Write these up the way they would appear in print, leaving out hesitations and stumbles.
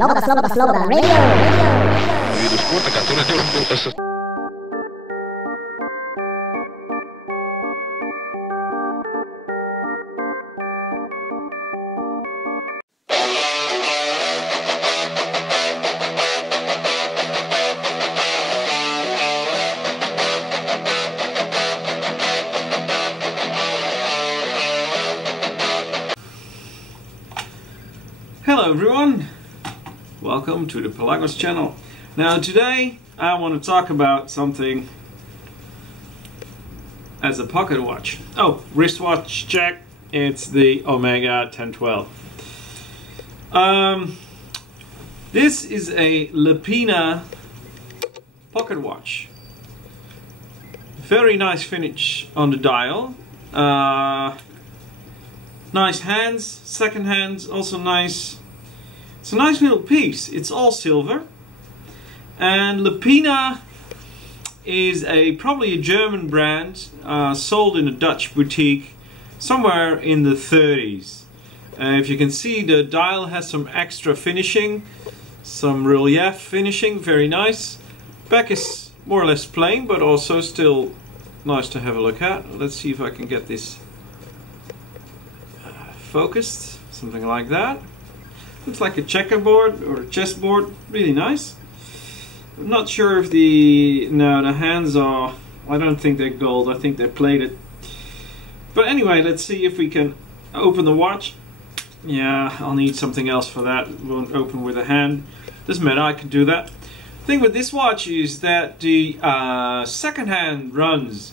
Sloboda Radio. Hello everyone, welcome to the Pelagos channel. Now today I want to talk about something as a pocket watch. Oh, wristwatch check, it's the Omega 1012. This is a Lepina pocket watch. Very nice finish on the dial. Nice hands, second hands, also nice. It's a nice little piece. It's all silver. And Lepina is probably a German brand, sold in a Dutch boutique somewhere in the 30s. If you can see, the dial has some extra finishing, some relief finishing, very nice. Back is more or less plain, but also still nice to have a look at. Let's see if I can get this focused, something like that. Looks like a checkerboard or a chessboard, really nice. I'm not sure if the hands are, I don't think they're gold, I think they're plated. But anyway, let's see if we can open the watch. Yeah, I'll need something else for that. It won't open with a hand. Doesn't matter, I can do that. The thing with this watch is that the second hand runs,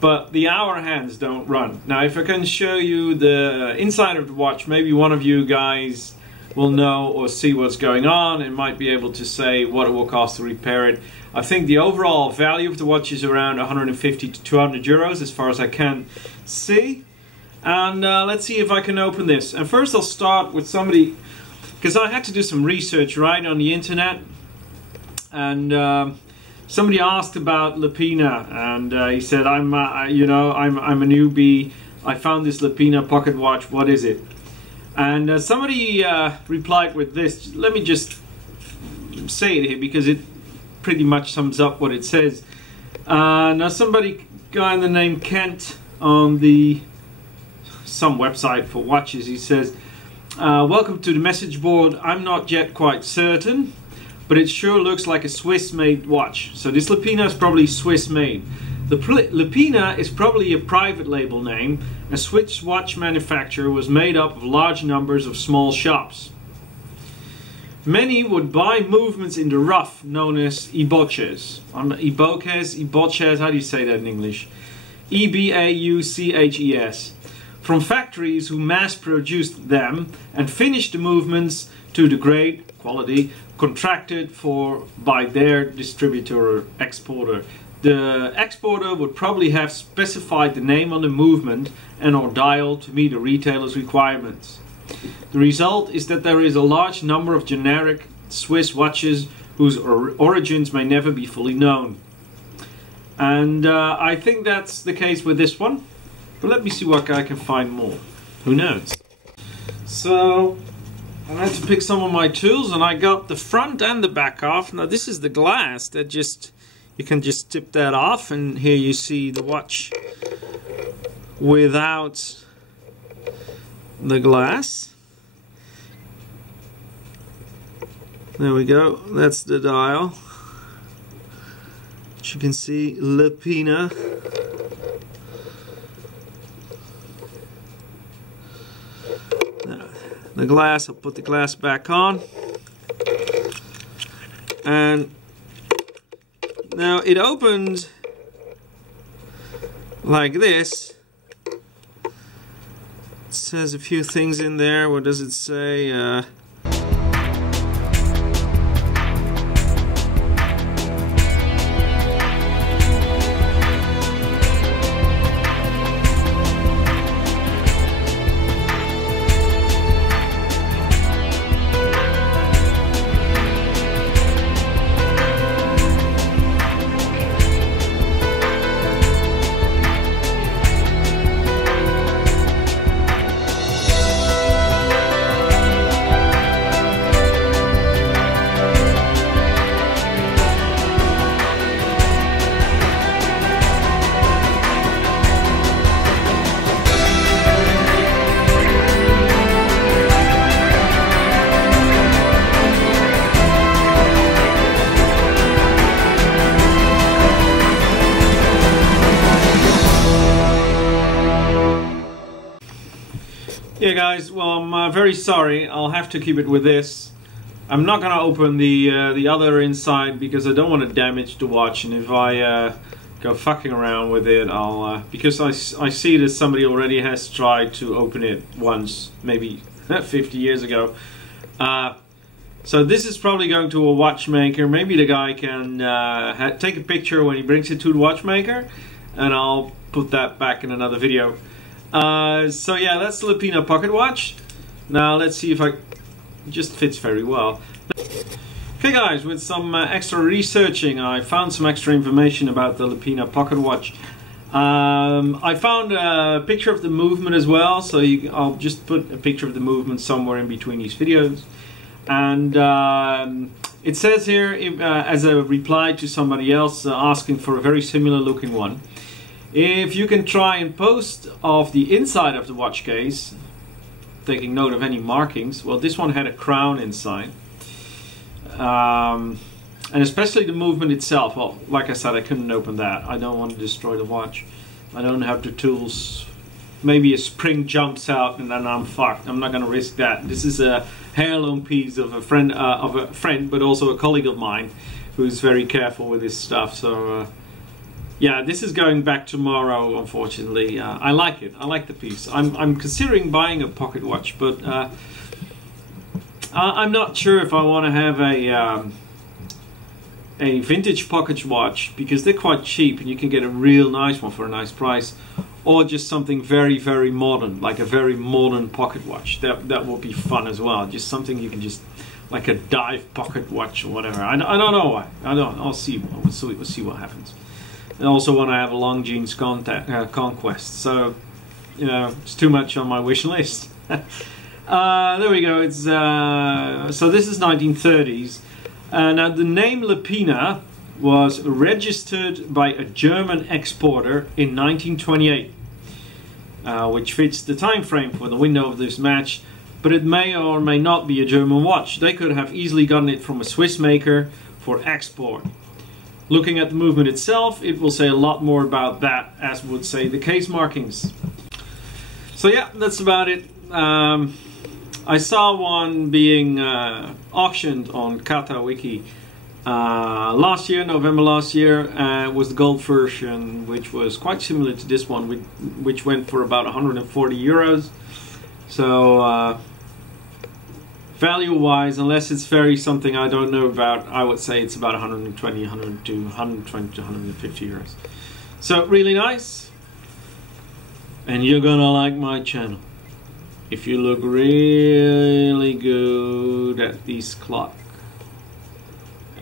but the hour hands don't run. Now if I can show you the inside of the watch, maybe one of you guys will know or see what's going on and might be able to say what it will cost to repair it. I think the overall value of the watch is around 150 to 200 euros as far as I can see. And let's see if I can open this. And first I'll start with somebody, because I had to do some research right on the internet, and somebody asked about Lepina, and he said, I'm a newbie. I found this Lepina pocket watch. What is it? And somebody replied with this. Let me just say it here because it pretty much sums up what it says. Now somebody, guy in the name Kent on some website for watches, he says, welcome to the message board. I'm not yet quite certain, but it sure looks like a Swiss-made watch. So this Lepina is probably Swiss-made. The Lepina is probably a private label name. A Swiss watch manufacturer was made up of large numbers of small shops. Many would buy movements in the rough, known as ebauches. Ebauches, how do you say that in English? E-B-A-U-C-H-E-S. From factories who mass-produced them and finished the movements to the grade, quality, contracted for by their distributor or exporter. The exporter would probably have specified the name on the movement and or dial to meet the retailer's requirements. The result is that there is a large number of generic Swiss watches whose origins may never be fully known. And I think that's the case with this one. But let me see what I can find more. Who knows? So I had to pick some of my tools, and I got the front and the back off. Now this is the glass that you can just tip that off, and here you see the watch without the glass. There we go, that's the dial. As you can see, Lepina. The glass, I'll put the glass back on. And now it opens like this. It says a few things in there. What does it say? Okay guys, well I'm very sorry, I'll have to keep it with this. I'm not gonna open the other inside because I don't want to damage the watch, and if I go fucking around with it, I'll because I see that somebody already has tried to open it once, maybe 50 years ago. So this is probably going to a watchmaker. Maybe the guy can take a picture when he brings it to the watchmaker, and I'll put that back in another video. So yeah, that's the Lepina pocket watch. Now let's see if it just fits very well. Okay guys, with some extra researching, I found some extra information about the Lepina pocket watch. I found a picture of the movement as well, so I'll just put a picture of the movement somewhere in between these videos. And it says here, as a reply to somebody else asking for a very similar looking one, if you can try and post of the inside of the watch case, taking note of any markings. Well, this one had a crown inside. And especially the movement itself. Well, like I said, I couldn't open that. I don't want to destroy the watch. I don't have the tools. Maybe a spring jumps out and then I'm fucked. I'm not going to risk that. This is a heirloom piece of a friend, but also a colleague of mine who's very careful with this stuff. So yeah, this is going back tomorrow, unfortunately. I like it. I like the piece. I'm considering buying a pocket watch, but I'm not sure if I want to have a vintage pocket watch, because they're quite cheap and you can get a real nice one for a nice price, or just something very, very modern, like a very modern pocket watch. That will be fun as well. Just something you can just, like a dive pocket watch or whatever. I don't know why. I'll see. We'll see what happens. I also want to have a Longines Conquest. So, you know, it's too much on my wish list. There we go. It's so this is 1930s. Now the name Lepina was registered by a German exporter in 1928, which fits the time frame for the window of this match. But it may or may not be a German watch. They could have easily gotten it from a Swiss maker for export. Looking at the movement itself, it will say a lot more about that, as would say the case markings. So yeah, that's about it. I saw one being auctioned on Kata Wiki last year, November last year. Was the gold version, which was quite similar to this one, which went for about 140 euros. So value-wise, unless it's very something I don't know about, I would say it's about 120 to 150 euros. So really nice, and you're gonna like my channel if you look really good at this clock,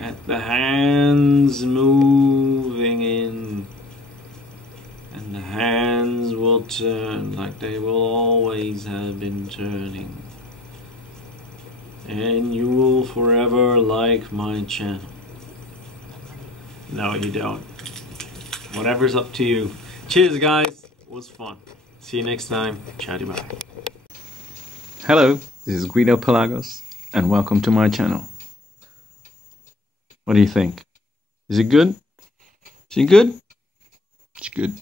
at the hands moving in, and the hands will turn like they will always have been turning. And you will forever like my channel. No, you don't. Whatever's up to you. Cheers, guys. It was fun. See you next time. Chatty bye. Hello, this is Guido Pelagos, and welcome to my channel. What do you think? Is it good? Is it good? It's good.